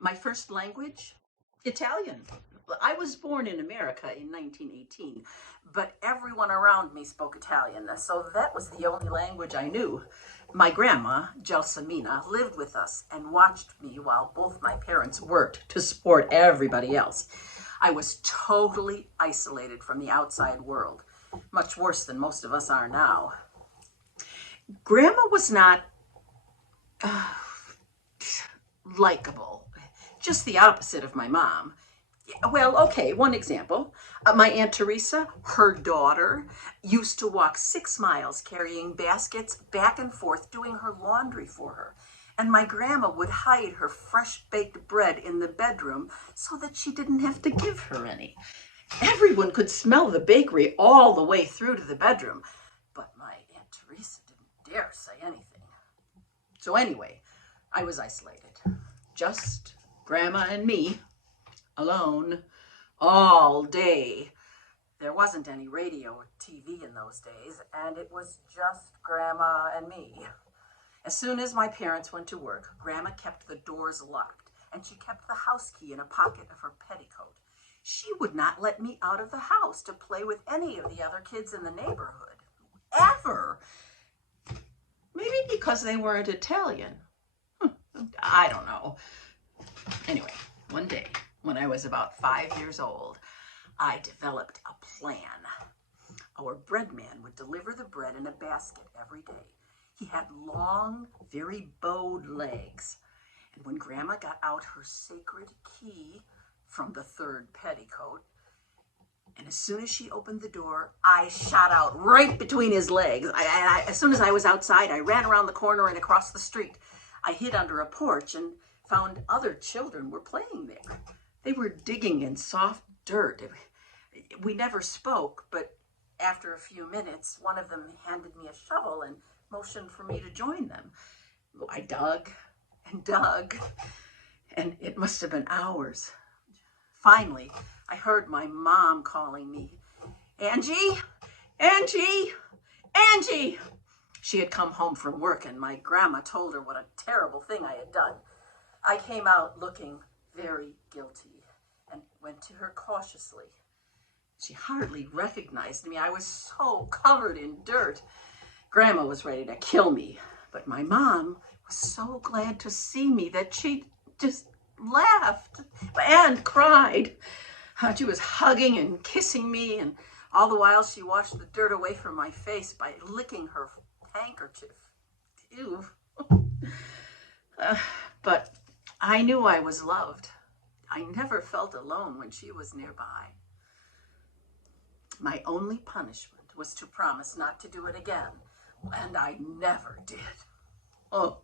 My first language? Italian. I was born in America in 1918, but everyone around me spoke Italian, so that was the only language I knew. My grandma, Gelsomina, lived with us and watched me while both my parents worked to support everybody else. I was totally isolated from the outside world, much worse than most of us are now. Grandma was not likable, just the opposite of my mom. Well, okay, one example. My Aunt Teresa, her daughter, used to walk 6 miles carrying baskets back and forth doing her laundry for her. And my grandma would hide her fresh baked bread in the bedroom so that she didn't have to give her any. Everyone could smell the bakery all the way through to the bedroom, but my Aunt Teresa didn't dare say anything. So anyway, I was isolated. Just grandma and me, alone, all day. There wasn't any radio or TV in those days, and it was just grandma and me. As soon as my parents went to work, grandma kept the doors locked, and she kept the house key in a pocket of her petticoat. She would not let me out of the house to play with any of the other kids in the neighborhood. Ever. Maybe because they weren't Italian. I don't know. Anyway, one day, when I was about 5 years old, I developed a plan. Our bread man would deliver the bread in a basket every day. He had long, very bowed legs. And when Grandma got out her sacred key from the third petticoat, and as soon as she opened the door, I shot out right between his legs. As soon as I was outside, I ran around the corner and across the street. I hid under a porch and found other children were playing there. They were digging in soft dirt. We never spoke, but after a few minutes, one of them handed me a shovel and motioned for me to join them. I dug and dug, and it must have been hours. Finally, I heard my mom calling me, Angie, Angie, Angie. She had come home from work, and my grandma told her what a terrible thing I had done. I came out looking very guilty and went to her cautiously. She hardly recognized me. I was so covered in dirt. Grandma was ready to kill me, but my mom was so glad to see me that she just laughed and cried. She was hugging and kissing me, and all the while she washed the dirt away from my face by licking her handkerchief. Ew. But I knew I was loved. I never felt alone when she was nearby. My only punishment was to promise not to do it again, and I never did. Oh.